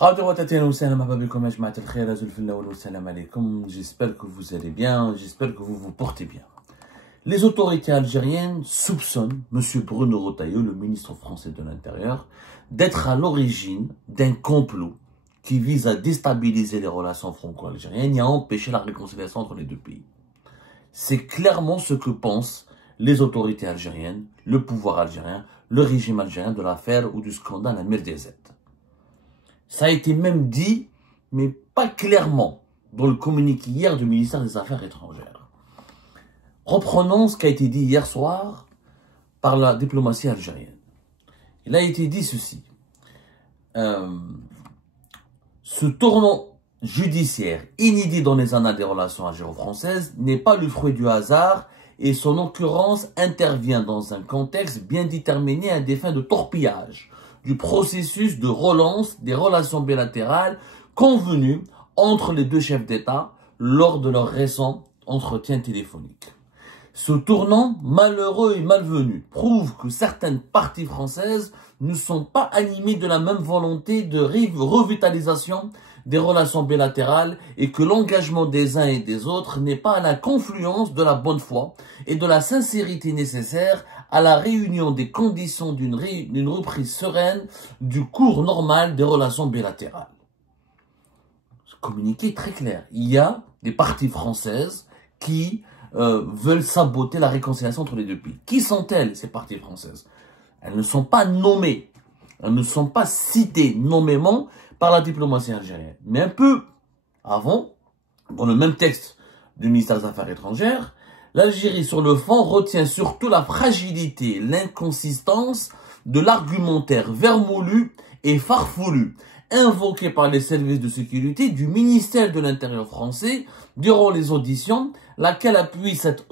J'espère que vous allez bien, j'espère que vous vous portez bien. Les autorités algériennes soupçonnent M. Bruno Retailleau, le ministre français de l'Intérieur, d'être à l'origine d'un complot qui vise à déstabiliser les relations franco-algériennes et à empêcher la réconciliation entre les deux pays. C'est clairement ce que pensent les autorités algériennes, le pouvoir algérien, le régime algérien de l'affaire ou du scandale Amir Dezet. Ça a été même dit, mais pas clairement, dans le communiqué hier du ministère des Affaires étrangères. Reprenons ce qui a été dit hier soir par la diplomatie algérienne. Il a été dit ceci. Ce tournant judiciaire inédit dans les annales des relations algéro-françaises n'est pas le fruit du hasard et son occurrence intervient dans un contexte bien déterminé à des fins de torpillage du processus de relance des relations bilatérales convenues entre les deux chefs d'État lors de leur récent entretien téléphonique. Ce tournant malheureux et malvenu prouve que certaines parties françaises ne sont pas animées de la même volonté de revitalisation des relations bilatérales et que l'engagement des uns et des autres n'est pas à la confluence de la bonne foi et de la sincérité nécessaire à la réunion des conditions d'une reprise sereine du cours normal des relations bilatérales. Ce communiqué est très clair. Il y a des parties françaises qui veulent saboter la réconciliation entre les deux pays. Qui sont-elles, ces parties françaises? Elles ne sont pas nommées, elles ne sont pas citées nommément par la diplomatie algérienne. Mais un peu avant, dans le même texte du ministère des Affaires étrangères, l'Algérie, sur le fond, retient surtout la fragilité, l'inconsistance de l'argumentaire vermoulu et farfelu invoqué par les services de sécurité du ministère de l'Intérieur français durant les auditions, laquelle appuie cette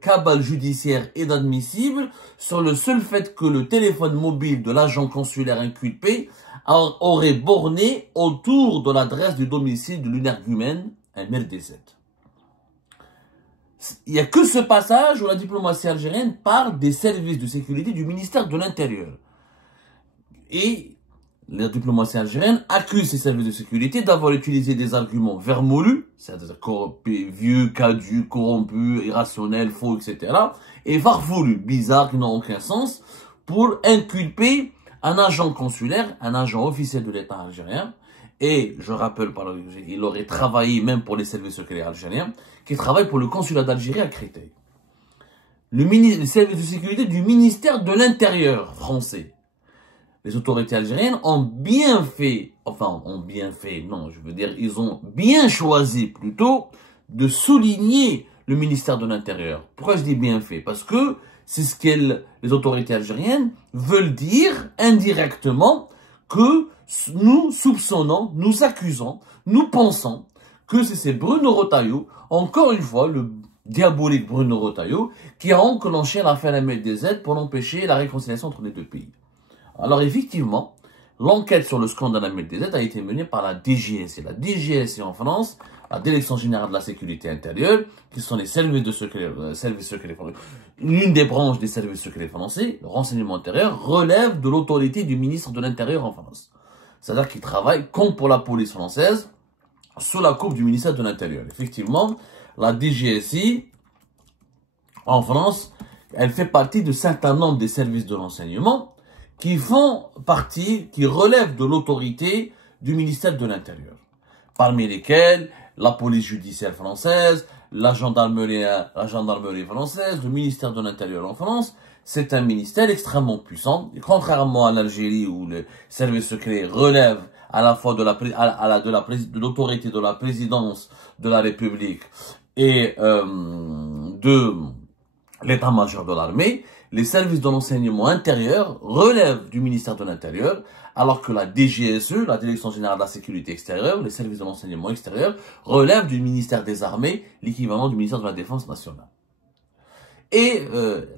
cabale judiciaire inadmissible sur le seul fait que le téléphone mobile de l'agent consulaire inculpé aurait borné autour de l'adresse du domicile de l'énergumène Amir Dezet. Il n'y a que ce passage où la diplomatie algérienne parle des services de sécurité du ministère de l'Intérieur. Et la diplomatie algérienne accuse ces services de sécurité d'avoir utilisé des arguments vermoulus, c'est-à-dire vieux, caducs, corrompus, irrationnels, faux, etc., et farfelus, bizarres, qui n'ont aucun sens, pour inculper un agent consulaire, un agent officiel de l'État algérien, et je rappelle, il aurait travaillé même pour les services secrets algériens, qui travaillent pour le consulat d'Algérie à Créteil. Les services de sécurité du ministère de l'Intérieur français. Les autorités algériennes ont bien fait, ils ont bien choisi plutôt de souligner le ministère de l'Intérieur. Pourquoi je dis bien fait? Parce que c'est ce que les autorités algériennes veulent dire indirectement que nous soupçonnons, nous accusons, nous pensons que c'est Bruno Retailleau, encore une fois, le diabolique Bruno Retailleau, qui a enclenché l'affaire Amir Dezet pour empêcher la réconciliation entre les deux pays. Alors effectivement, l'enquête sur le scandale Amir Dezet a été menée par la DGSI. La DGSI en France, la Direction Générale de la Sécurité Intérieure, qui sont les services secrets français. L'une des branches des services secrets français, le renseignement intérieur, relève de l'autorité du ministre de l'Intérieur en France. C'est-à-dire qu'il travaille, comme pour la police française, sous la coupe du ministère de l'Intérieur. Effectivement, la DGSI, en France, elle fait partie de certains nombres des services de renseignement qui font partie, qui relèvent de l'autorité du ministère de l'Intérieur. Parmi lesquels, la police judiciaire française, la gendarmerie française, le ministère de l'Intérieur en France. C'est un ministère extrêmement puissant. Et contrairement à l'Algérie où les services secrets relèvent à la fois de l'autorité de la présidence de la République et de l'état-major de l'armée, les services de l'enseignement intérieur relèvent du ministère de l'Intérieur, alors que la DGSE, la Direction Générale de la Sécurité Extérieure, les services de l'enseignement extérieur, relèvent du ministère des Armées, l'équivalent du ministère de la Défense nationale. Et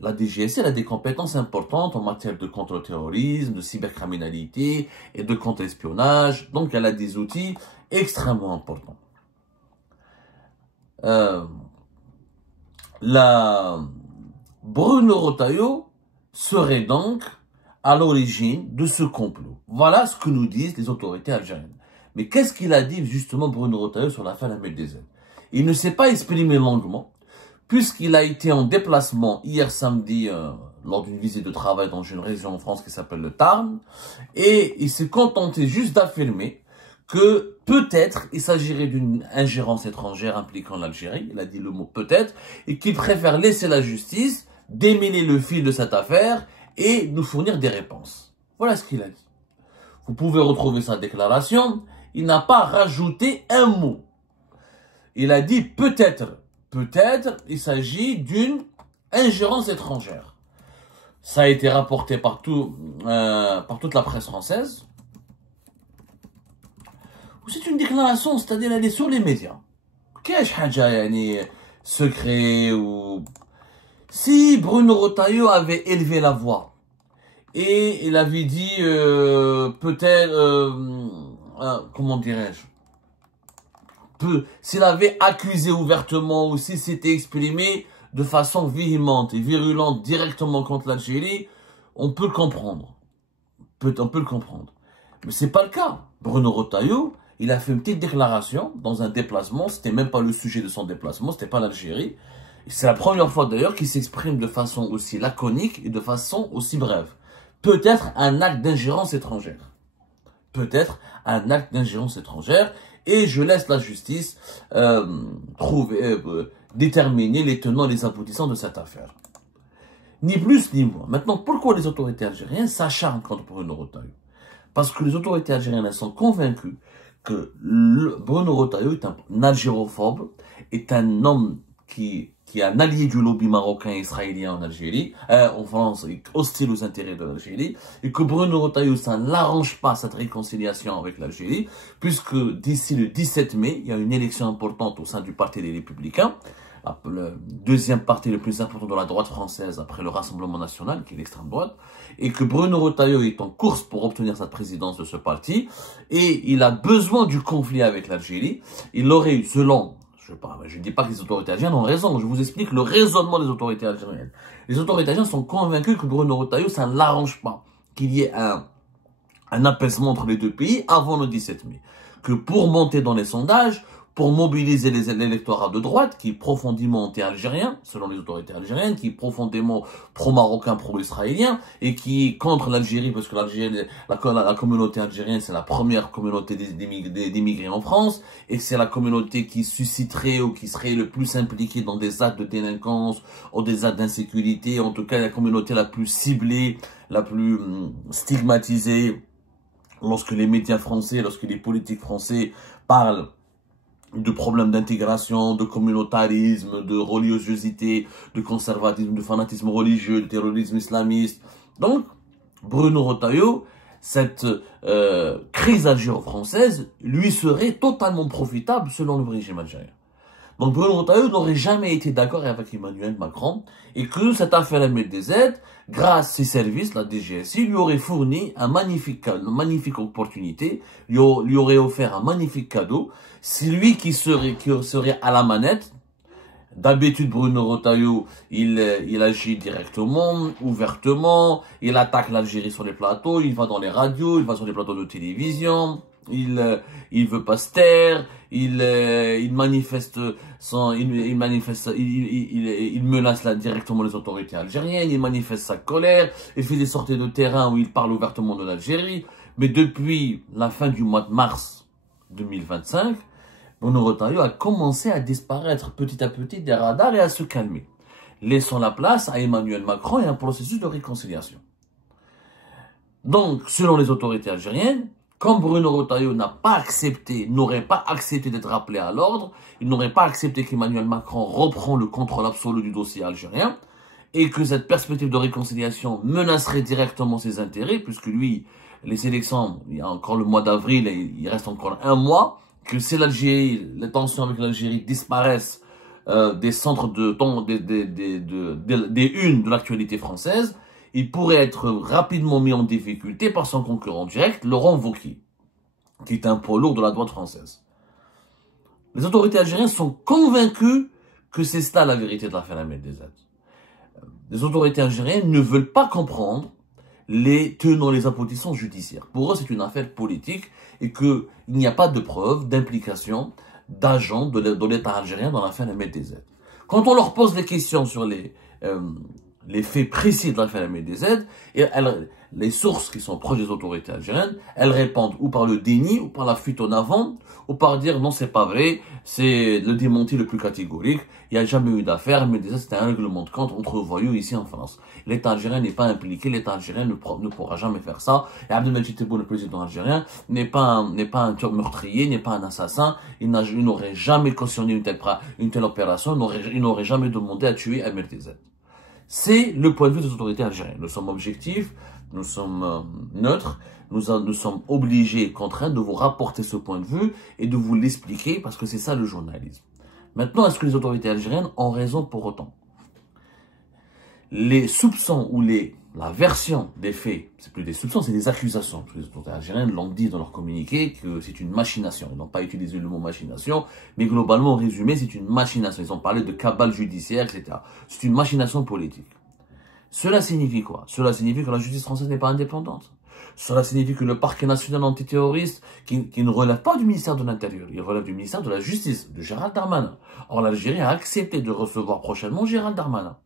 la DGSE a des compétences importantes en matière de contre-terrorisme, de cybercriminalité et de contre-espionnage, donc elle a des outils extrêmement importants. Bruno Retailleau serait donc à l'origine de ce complot. Voilà ce que nous disent les autorités algériennes. Mais qu'est-ce qu'il a dit justement Bruno Retailleau sur l'affaire Ahmed Dezed? Il ne s'est pas exprimé longuement, puisqu'il a été en déplacement hier samedi lors d'une visite de travail dans une région en France qui s'appelle le Tarn, et il s'est contenté juste d'affirmer que peut-être il s'agirait d'une ingérence étrangère impliquant l'Algérie, il a dit le mot peut-être, et qu'il préfère laisser la justice démêler le fil de cette affaire et nous fournir des réponses. Voilà ce qu'il a dit. Vous pouvez retrouver sa déclaration, il n'a pas rajouté un mot. Il a dit peut-être il s'agit d'une ingérence étrangère. Ça a été rapporté par toute la presse française. C'est une déclaration, c'est-à-dire elle est sur les médias. Qu'est-ce que secret ou... Si Bruno Retailleau avait élevé la voix et il avait dit peut-être, comment dirais-je, s'il avait accusé ouvertement ou s'il s'était exprimé de façon véhémente et virulente directement contre l'Algérie, on peut le comprendre. On peut le comprendre. Mais c'est pas le cas. Bruno Retailleau, il a fait une petite déclaration dans un déplacement. C'était même pas le sujet de son déplacement, c'était pas l'Algérie. C'est la première fois d'ailleurs qu'il s'exprime de façon aussi laconique et de façon aussi brève. Peut-être un acte d'ingérence étrangère. Peut-être un acte d'ingérence étrangère. Et je laisse la justice déterminer les tenants et les aboutissants de cette affaire. Ni plus ni moins. Maintenant, pourquoi les autorités algériennes s'acharnent contre Bruno Retailleau? Parce que les autorités algériennes sont convaincues que Bruno Retailleau est un algérophobe, est un homme qui est un allié du lobby marocain et israélien en Algérie, en France, hostile aux intérêts de l'Algérie, et que Bruno Retailleau, ça ne l'arrange pas cette réconciliation avec l'Algérie, puisque d'ici le 17 mai, il y a une élection importante au sein du Parti des Républicains, le deuxième parti le plus important de la droite française après le Rassemblement National, qui est l'extrême droite, et que Bruno Retailleau est en course pour obtenir sa présidence de ce parti, et il a besoin du conflit avec l'Algérie. Il aurait eu, selon... Je ne dis pas que les autorités algériennes ont raison, je vous explique le raisonnement des autorités algériennes. Les autorités algériennes sont convaincues que Bruno Retailleau, ça ne l'arrange pas qu'il y ait un apaisement entre les deux pays avant le 17 mai. Que pour monter dans les sondages, pour mobiliser l'électorat de droite, qui est profondément anti-algérien, selon les autorités algériennes, qui est profondément pro-marocain, pro-israélien, et qui est contre l'Algérie, parce que la communauté algérienne, c'est la première communauté d'immigrés en France, et c'est la communauté qui susciterait ou qui serait le plus impliquée dans des actes de délinquance, ou des actes d'insécurité, en tout cas la communauté la plus ciblée, la plus stigmatisée, lorsque les médias français, lorsque les politiques français parlent de problèmes d'intégration, de communautarisme, de religiosité, de conservatisme, de fanatisme religieux, de terrorisme islamiste. Donc, Bruno Retailleau, cette crise algéro-française lui serait totalement profitable selon le régime algérien. Donc Bruno Retailleau n'aurait jamais été d'accord avec Emmanuel Macron et que cette affaire Ahmed Dezed, grâce à ses services, la DGSI, lui aurait fourni une magnifique opportunité, lui aurait offert un magnifique cadeau. C'est lui qui serait à la manette. D'habitude, Bruno Retailleau, il agit directement, ouvertement, il attaque l'Algérie sur les plateaux, il va dans les radios, il va sur les plateaux de télévision, il veut pas se taire, il menace directement les autorités algériennes, il manifeste sa colère, il fait des sorties de terrain où il parle ouvertement de l'Algérie. Mais depuis la fin du mois de mars 2025, Bruno Retailleau a commencé à disparaître petit à petit des radars et à se calmer, laissant la place à Emmanuel Macron et un processus de réconciliation. Donc, selon les autorités algériennes, comme Bruno Retailleau n'aurait pas accepté d'être rappelé à l'ordre, il n'aurait pas accepté qu'Emmanuel Macron reprend le contrôle absolu du dossier algérien, et que cette perspective de réconciliation menacerait directement ses intérêts, puisque lui, les élections, il y a encore le mois d'avril et il reste encore un mois, que si l'Algérie, les tensions avec l'Algérie disparaissent des centres des unes de l'actualité française, il pourrait être rapidement mis en difficulté par son concurrent direct, Laurent Wauquiez, qui est un poids lourd de la droite française. Les autorités algériennes sont convaincues que c'est cela la vérité de l'affaire Ahmed Dezed. Les autorités algériennes ne veulent pas comprendre les tenants, les aboutissants judiciaires. Pour eux, c'est une affaire politique et qu'il n'y a pas de preuve d'implication d'agents de l'État algérien dans l'affaire MLDZ. Quand on leur pose des questions sur les faits précis de l'affaire MLDZ, et les sources qui sont proches des autorités algériennes, elles répondent ou par le déni, ou par la fuite en avant, ou par dire non, c'est pas vrai, c'est le démenti le plus catégorique, il n'y a jamais eu d'affaire, MLDZ c'était un règlement de compte entre voyous ici en France. L'État algérien n'est pas impliqué, l'État algérien ne pourra jamais faire ça, et Abdelmadjid Tebboune, le président algérien, n'est pas un meurtrier, n'est pas un assassin, il n'aurait jamais cautionné une telle opération, il n'aurait jamais demandé à tuer MLDZ. C'est le point de vue des autorités algériennes. Nous sommes objectifs, nous sommes neutres, nous sommes obligés et contraints de vous rapporter ce point de vue et de vous l'expliquer parce que c'est ça le journalisme. Maintenant, est-ce que les autorités algériennes ont raison pour autant? Les soupçons ou la version des faits, c'est plus des soupçons, c'est des accusations. Les autorités algériennes l'ont dit dans leur communiqué que c'est une machination. Ils n'ont pas utilisé le mot machination, mais globalement, en résumé, c'est une machination. Ils ont parlé de cabale judiciaire, etc. C'est une machination politique. Cela signifie quoi? Cela signifie que la justice française n'est pas indépendante. Cela signifie que le parquet national antiterroriste, qui ne relève pas du ministère de l'Intérieur, il relève du ministère de la Justice, de Gérald Darmanin. Or, l'Algérie a accepté de recevoir prochainement Gérald Darmanin.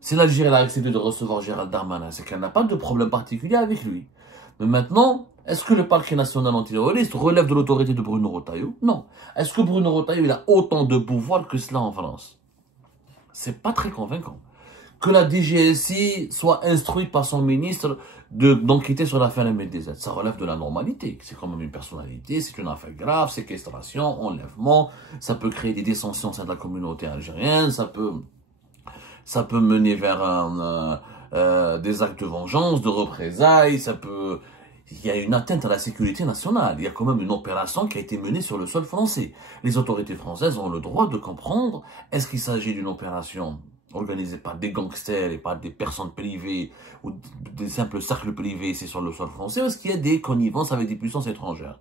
Si l'Algérie a accepté de recevoir Gérald Darmanin, c'est qu'elle n'a pas de problème particulier avec lui. Mais maintenant, est-ce que le parquet national antiterroriste relève de l'autorité de Bruno Retailleau? Non. Est-ce que Bruno Retailleau il a autant de pouvoir que cela en France? C'est pas très convaincant. Que la DGSI soit instruite par son ministre d'enquêter sur l'affaire MLDZ. Ça relève de la normalité. C'est quand même une personnalité, c'est une affaire grave, séquestration, enlèvement, ça peut créer des dissensions au sein de la communauté algérienne, ça peut mener vers des actes de vengeance, de représailles, il y a une atteinte à la sécurité nationale. Il y a quand même une opération qui a été menée sur le sol français. Les autorités françaises ont le droit de comprendre, est-ce qu'il s'agit d'une opération organisée par des gangsters et par des personnes privées ou des simples cercles privés, c'est sur le sol français, ou est-ce qu'il y a des connivences avec des puissances étrangères?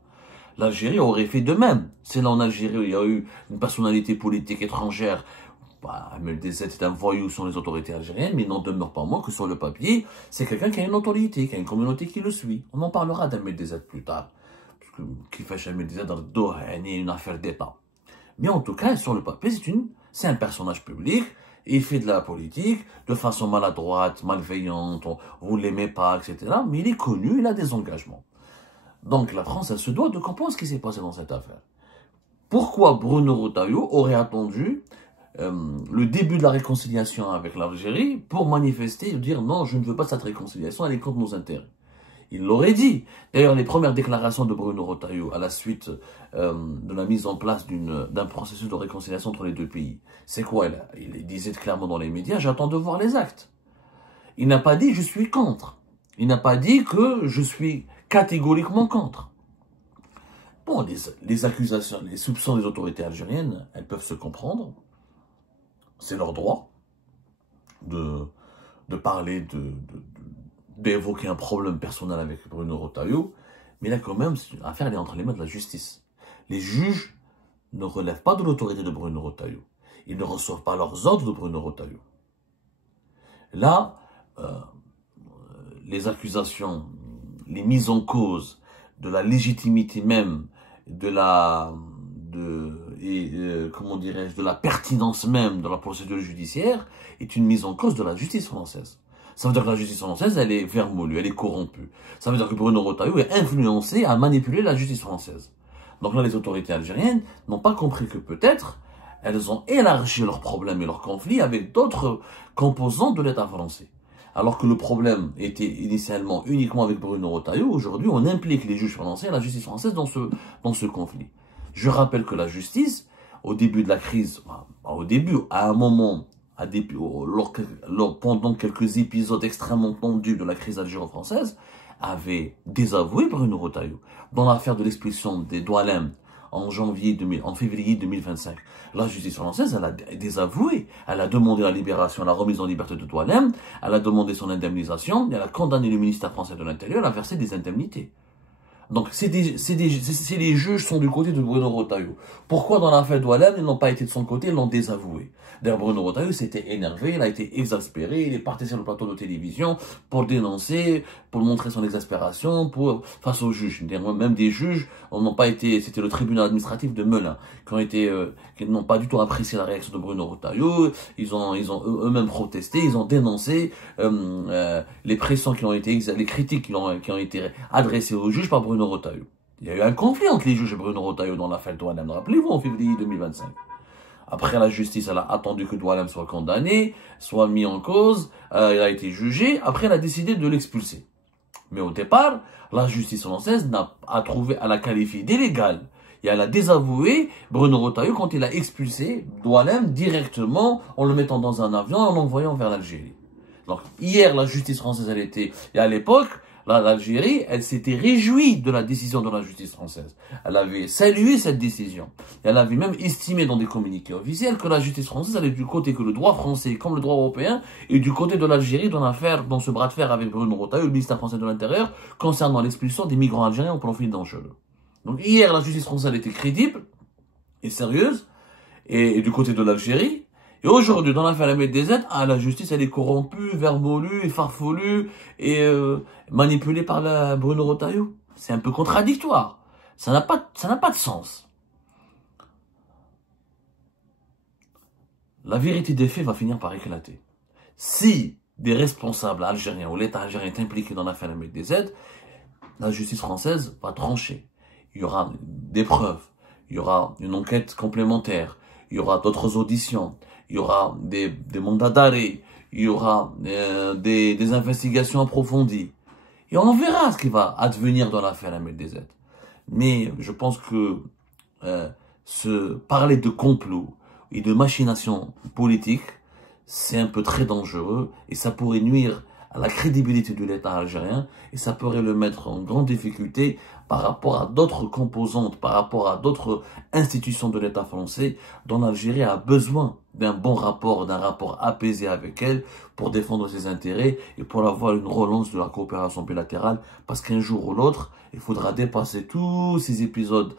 L'Algérie aurait fait de même. C'est là en Algérie où il y a eu une personnalité politique étrangère. MLDZ c'est un voyou sur les autorités algériennes, mais il n'en demeure pas moins que sur le papier, c'est quelqu'un qui a une autorité, qui a une communauté qui le suit. On en parlera d'MLDZ plus tard, parce que qui fait chez MLDZ dans le dos, une affaire d'État. Mais en tout cas, sur le papier, c'est un personnage public, et il fait de la politique de façon maladroite, malveillante, vous ne l'aimez pas, etc. Mais il est connu, il a des engagements. Donc la France, elle se doit de comprendre ce qui s'est passé dans cette affaire. Pourquoi Bruno Retailleau aurait attendu le début de la réconciliation avec l'Algérie pour manifester et dire non, je ne veux pas cette réconciliation, elle est contre nos intérêts. Il l'aurait dit. D'ailleurs, les premières déclarations de Bruno Retailleau à la suite de la mise en place d'un processus de réconciliation entre les deux pays, c'est quoi? Il disait clairement dans les médias, j'attends de voir les actes. Il n'a pas dit je suis contre. Il n'a pas dit que je suis catégoriquement contre. Bon, les accusations, les soupçons des autorités algériennes, elles peuvent se comprendre. C'est leur droit de parler, d'évoquer un problème personnel avec Bruno Retailleau, mais là quand même, c'est une affaire, elle est entre les mains de la justice. Les juges ne relèvent pas de l'autorité de Bruno Retailleau. Ils ne reçoivent pas leurs ordres de Bruno Retailleau. Là, les accusations, les mises en cause de la légitimité même, comment dirais-je, de la pertinence même de la procédure judiciaire est une mise en cause de la justice française. Ça veut dire que la justice française, elle est vermoulue, elle est corrompue. Ça veut dire que Bruno Retailleau est influencé à manipuler la justice française. Donc là, les autorités algériennes n'ont pas compris que peut-être elles ont élargi leurs problèmes et leurs conflits avec d'autres composants de l'État français. Alors que le problème était initialement uniquement avec Bruno Retailleau, aujourd'hui on implique les juges français et la justice française dans ce conflit. Je rappelle que la justice, au début de la crise, à un moment, pendant quelques épisodes extrêmement tendus de la crise algéro-française, avait désavoué Bruno Retailleau. Dans l'affaire de l'expulsion des Doualem en février 2025, la justice française, elle a désavoué, elle a demandé la libération, la remise en liberté de Doualem, elle a demandé son indemnisation, et elle a condamné le ministère français de l'Intérieur à verser des indemnités. Donc, les juges sont du côté de Bruno Retailleau. Pourquoi dans l'affaire Doualem, ils n'ont pas été de son côté, ils l'ont désavoué? D'ailleurs, Bruno Retailleau s'était énervé, il a été exaspéré, il est parti sur le plateau de télévision pour dénoncer, pour montrer son exaspération face aux juges. Même des juges n'ont pas été, c'était le tribunal administratif de Melun, qui n'ont pas du tout apprécié la réaction de Bruno Retailleau, ils ont eux-mêmes protesté, ils ont dénoncé les pressions qui ont été, les critiques qui ont été adressées aux juges par Bruno Retailleau. Il y a eu un conflit entre les juges et Bruno Retailleau dans l'affaire Doualem, rappelez-vous, en février 2025. Après, la justice, elle a attendu que Doualem soit condamné, soit mis en cause, il a été jugé, après elle a décidé de l'expulser. Mais au départ, la justice française elle a qualifié d'illégal. Et elle a désavoué Bruno Retailleau quand il a expulsé Doualem directement en le mettant dans un avion et en l'envoyant vers l'Algérie. Donc, hier, la justice française, et à l'époque, l'Algérie, elle s'était réjouie de la décision de la justice française. Elle avait salué cette décision. Et elle avait même estimé dans des communiqués officiels que la justice française allait du côté que le droit français, comme le droit européen, et du côté de l'Algérie dans ce bras de fer avec Bruno Retailleau, le ministère français de l'Intérieur, concernant l'expulsion des migrants algériens au profil dangereux. Donc hier, la justice française était crédible et sérieuse, et du côté de l'Algérie. Et aujourd'hui, dans l'affaire Ahmed DZ, la justice, elle est corrompue, vermoulue, et farfelue, et manipulée par Bruno Retailleau. C'est un peu contradictoire. Ça n'a pas de sens. La vérité des faits va finir par éclater. Si des responsables algériens ou l'État algérien est impliqué dans l'affaire Ahmed DZ, la justice française va trancher. Il y aura des preuves, il y aura une enquête complémentaire, il y aura d'autres auditions, il y aura des mandats d'arrêt, il y aura des investigations approfondies. Et on verra ce qui va advenir dans l'affaire Ahmed DZ. Mais je pense que parler de complot et de machination politique, c'est un peu très dangereux et ça pourrait nuire à la crédibilité de l'État algérien et ça pourrait le mettre en grande difficulté par rapport à d'autres composantes, par rapport à d'autres institutions de l'État français dont l'Algérie a besoin d'un bon rapport, d'un rapport apaisé avec elle pour défendre ses intérêts et pour avoir une relance de la coopération bilatérale parce qu'un jour ou l'autre, il faudra dépasser tous ces épisodes,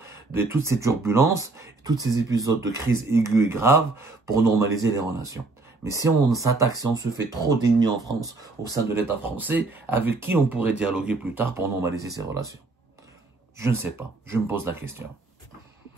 toutes ces turbulences, tous ces épisodes de crise aiguë et grave pour normaliser les relations. Mais si on se fait trop d'ennemis en France, au sein de l'État français, avec qui on pourrait dialoguer plus tard pour normaliser ces relations? Je ne sais pas. Je me pose la question.